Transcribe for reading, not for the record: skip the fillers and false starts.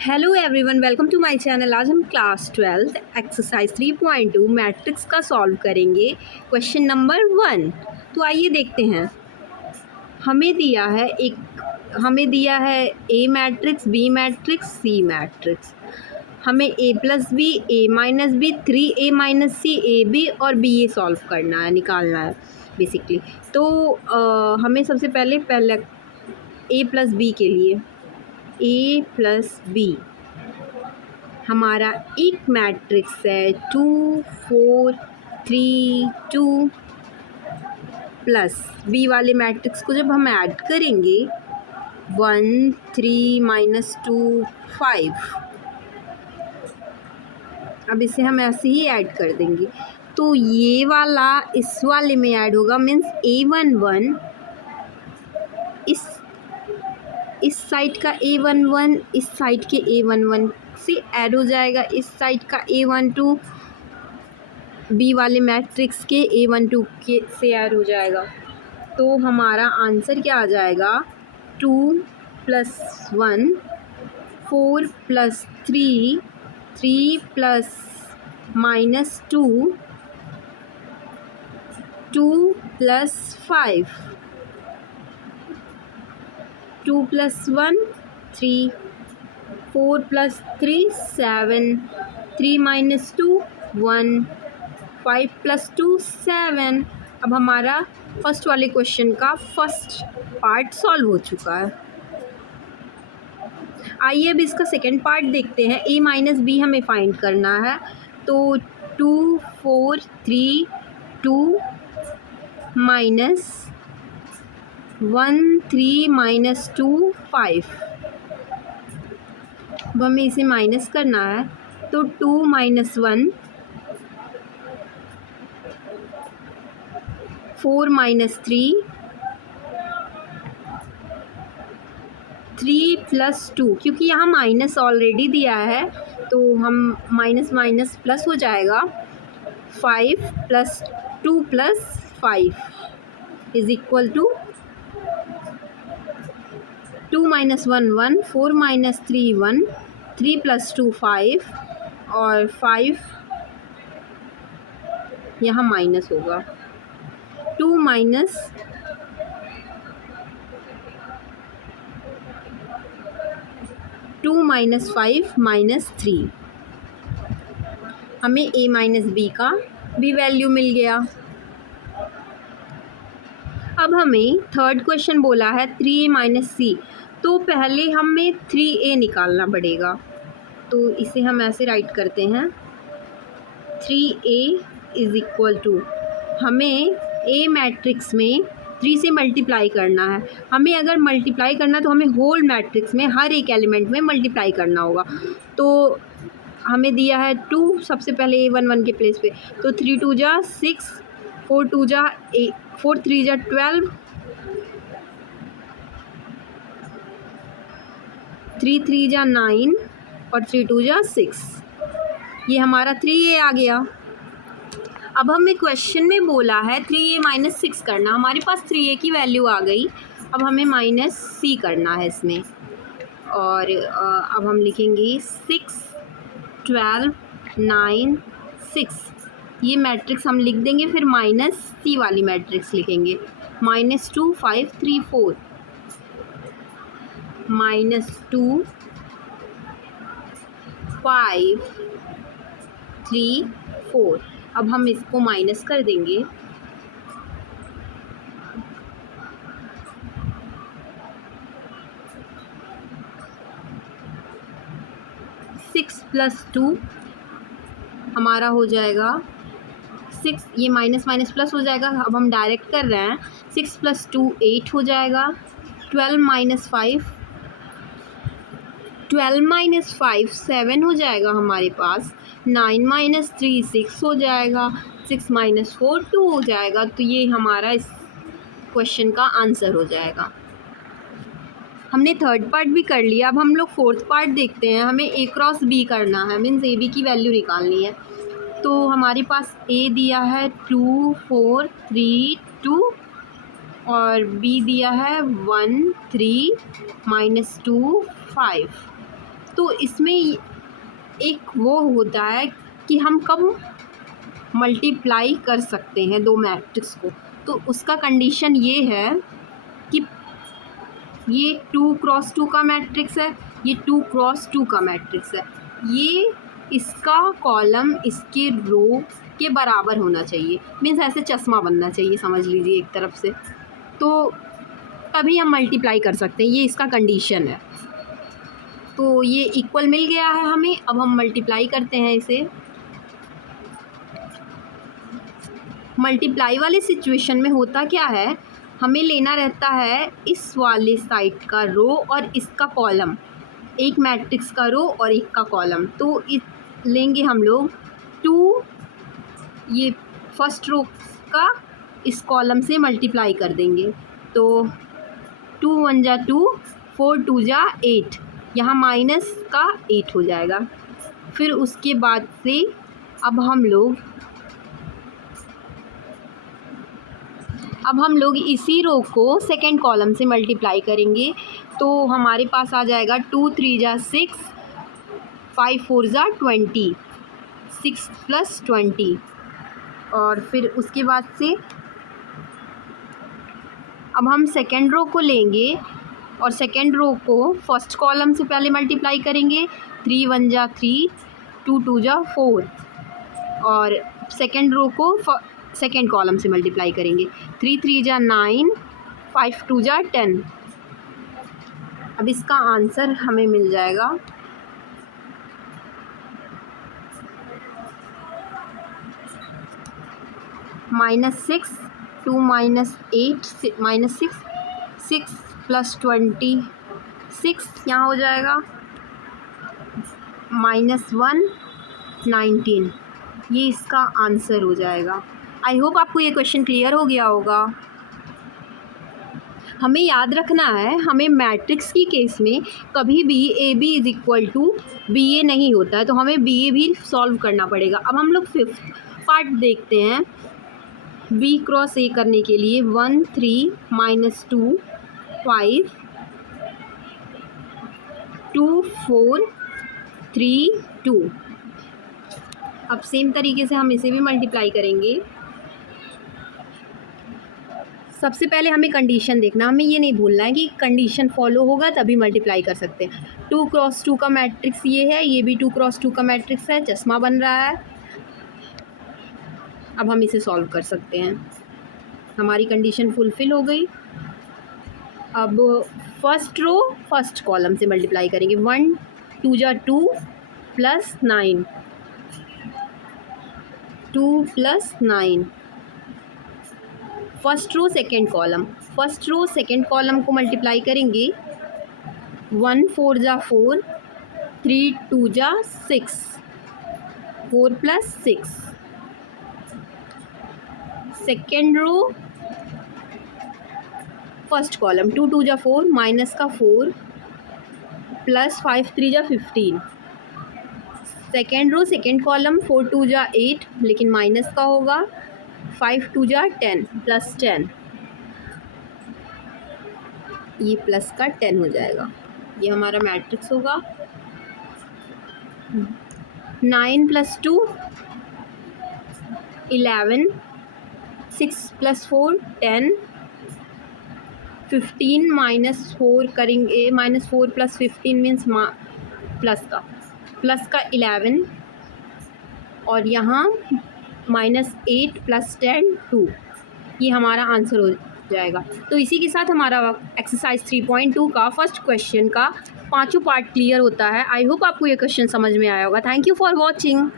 Hello everyone, welcome to my channel. आज हम class 12 exercise 3.2 matrix का सॉल्व करेंगे। Question number 1। तो आइए देखते हैं। हमें दिया है A matrix, B matrix, C matrix. हमें A plus B, A minus B, 3a minus C, A B और बी ये सॉल्व करना है, निकालना है बेसिकली। तो हमें सबसे पहले ए प्लस बी के लिए ए प्लस बी हमारा एक मैट्रिक्स है 2 4 3 2 प्लस बी वाले मैट्रिक्स को जब हम ऐड करेंगे 1 3 माइनस 2 5। अब इसे हम ऐसे ही ऐड कर देंगे तो ये वाला इस वाले में ऐड होगा, मीन्स A11 इस साइड का A11 इस साइड के A11 से ऐड हो जाएगा, इस साइड का A12 बी वाले मैट्रिक्स के A12 के से ऐड हो जाएगा। तो हमारा आंसर क्या आ जाएगा? 2 + 1 4 + 3 3 + -2 2 + 5 2 + 1 3 4 + 3 7 3 - 2 1 5 + 2 7। अब हमारा फर्स्ट वाले क्वेश्चन का फर्स्ट पार्ट सॉल्व हो चुका है। आइए अब इसका सेकंड पार्ट देखते हैं। a माइनस बी हमें फाइंड करना है। तो 2 4 3 2 -1 3 - 2 5। अब हमें इसे माइनस करना है तो 2 - 1 4 - 3 3 + 2, क्योंकि यहाँ माइनस ऑलरेडी दिया है तो हम माइनस माइनस प्लस हो जाएगा। 5 + 2 + 5 इज इक्वल टू 2 - 1 1 4 - 3 1 3 + 2 5 और 5 यहाँ माइनस होगा। 2 - 5 - 3 हमें a माइनस बी का भी वैल्यू मिल गया। अब हमें थर्ड क्वेश्चन बोला है 3a माइनस सी, तो पहले हमें 3a निकालना पड़ेगा। तो इसे हम ऐसे राइट करते हैं 3a इज इक्वल टू, हमें a मैट्रिक्स में 3 से मल्टीप्लाई करना है। हमें अगर मल्टीप्लाई करना तो हमें होल मैट्रिक्स में हर एक एलिमेंट में मल्टीप्लाई करना होगा। तो हमें दिया है 2, सबसे पहले A11 के प्लेस पे, तो 3 2 जा 6 4 2 जा 8 4 3 जा 12 3 3 जा 9 और 3 2 जा 6। ये हमारा 3a आ गया। अब हमें क्वेश्चन में बोला है 3a - 6 करना। हमारे पास 3a की वैल्यू आ गई। अब हमें -c करना है इसमें, और अब हम लिखेंगे 6 12 9 6। ये मैट्रिक्स हम लिख देंगे, फिर -c वाली मैट्रिक्स लिखेंगे। -2 5 3 4 -2 5 3 4। अब हम इसको माइनस कर देंगे। 6 + 2 हमारा हो जाएगा 6, ये माइनस माइनस प्लस हो जाएगा। अब हम डायरेक्ट कर रहे हैं। 6 + 2 8 हो जाएगा। 12 - 5 7 हो जाएगा हमारे पास। 9 - 3 6 हो जाएगा। 6 - 4 2 हो जाएगा। तो ये हमारा इस क्वेश्चन का आंसर हो जाएगा। हमने थर्ड पार्ट भी कर लिया। अब हम लोग फोर्थ पार्ट देखते हैं। हमें a क्रॉस b करना है, मीन्स a b की वैल्यू निकालनी है। तो हमारे पास a दिया है 2 4 3 2 और b दिया है 1 3 - 2 5। तो इसमें एक वो होता है कि हम कब मल्टीप्लाई कर सकते हैं दो मैट्रिक्स को। तो उसका कंडीशन ये है कि ये 2 क्रॉस 2 का मैट्रिक्स है, ये 2 क्रॉस 2 का मैट्रिक्स है, ये इसका कॉलम इसके रो के बराबर होना चाहिए, मीन्स ऐसे चश्मा बनना चाहिए, समझ लीजिए एक तरफ से, तो तभी हम मल्टीप्लाई कर सकते हैं। ये इसका कंडीशन है। तो ये इक्वल मिल गया है हमें। अब हम मल्टीप्लाई करते हैं इसे। मल्टीप्लाई वाले सिचुएशन में होता क्या है, हमें लेना रहता है इस वाले साइड का रो और इसका कॉलम, एक मैट्रिक्स का रो और एक का कॉलम। तो लेंगे हम लोग 2, ये फर्स्ट रो का इस कॉलम से मल्टीप्लाई कर देंगे। तो 2 1 जा 2, 4 2 जा 8, यहाँ माइनस का 8 हो जाएगा। फिर उसके बाद से अब हम लोग इसी रो को सेकेंड कॉलम से मल्टीप्लाई करेंगे। तो हमारे पास आ जाएगा 2 3 जा 6, 5 4 जा 20, 6 + 20। और फिर उसके बाद से अब हम सेकेंड रो को लेंगे और सेकेंड रो को फर्स्ट कॉलम से पहले मल्टीप्लाई करेंगे। 3 1 जा 3, 2 2 जा 4, और सेकेंड रो को सेकेंड कॉलम से मल्टीप्लाई करेंगे। 3 3 जा 9, 5 2 जा 10। अब इसका आंसर हमें मिल जाएगा -6, 2 - 8 -6, 6 + 20 6, यहाँ हो जाएगा -1 19। ये इसका आंसर हो जाएगा। आई होप आपको ये क्वेश्चन क्लियर हो गया होगा। हमें याद रखना है, हमें मैट्रिक्स की केस में कभी भी AB = BA नहीं होता है, तो हमें BA भी सॉल्व करना पड़ेगा। अब हम लोग 5th पार्ट देखते हैं। B क्रॉस A करने के लिए 1 3 -2 5 2 4 3 2। अब सेम तरीके से हम इसे भी मल्टीप्लाई करेंगे। सबसे पहले हमें कंडीशन देखना, हमें ये नहीं भूलना है कि कंडीशन फॉलो होगा तभी मल्टीप्लाई कर सकते हैं। 2 क्रॉस 2 का मैट्रिक्स ये है, ये भी 2 क्रॉस 2 का मैट्रिक्स है, चश्मा बन रहा है। अब हम इसे सॉल्व कर सकते हैं। हमारी कंडीशन फुलफ़िल हो गई। अब फर्स्ट रो फर्स्ट कॉलम से मल्टीप्लाई करेंगे। 1 2 जा 2 + 9, 2 + 9। फर्स्ट रो सेकेंड कॉलम को मल्टीप्लाई करेंगे। 1 4 जा 4, 3 2 जा 6, 4 + 6। सेकेंड रो फर्स्ट कॉलम 2 2 जा 4, -4 + 5 3 जा 15। सेकेंड रो सेकेंड कॉलम 4 2 जा 8, लेकिन माइनस का होगा। 5 2 जा 10 + 10, ये प्लस का 10 हो जाएगा। ये हमारा मैट्रिक्स होगा। 9 + 2 11, 6 + 4 10, 15 -4 करेंगे। -4 + 15 मीन्स प्लस का 11, और यहाँ -8 + 10 2। ये हमारा आंसर हो जाएगा। तो इसी के साथ हमारा एक्सरसाइज 3.2 का फर्स्ट क्वेश्चन का 5 पार्ट क्लियर होता है। आई होप आपको ये क्वेश्चन समझ में आया होगा। Thank you for watching.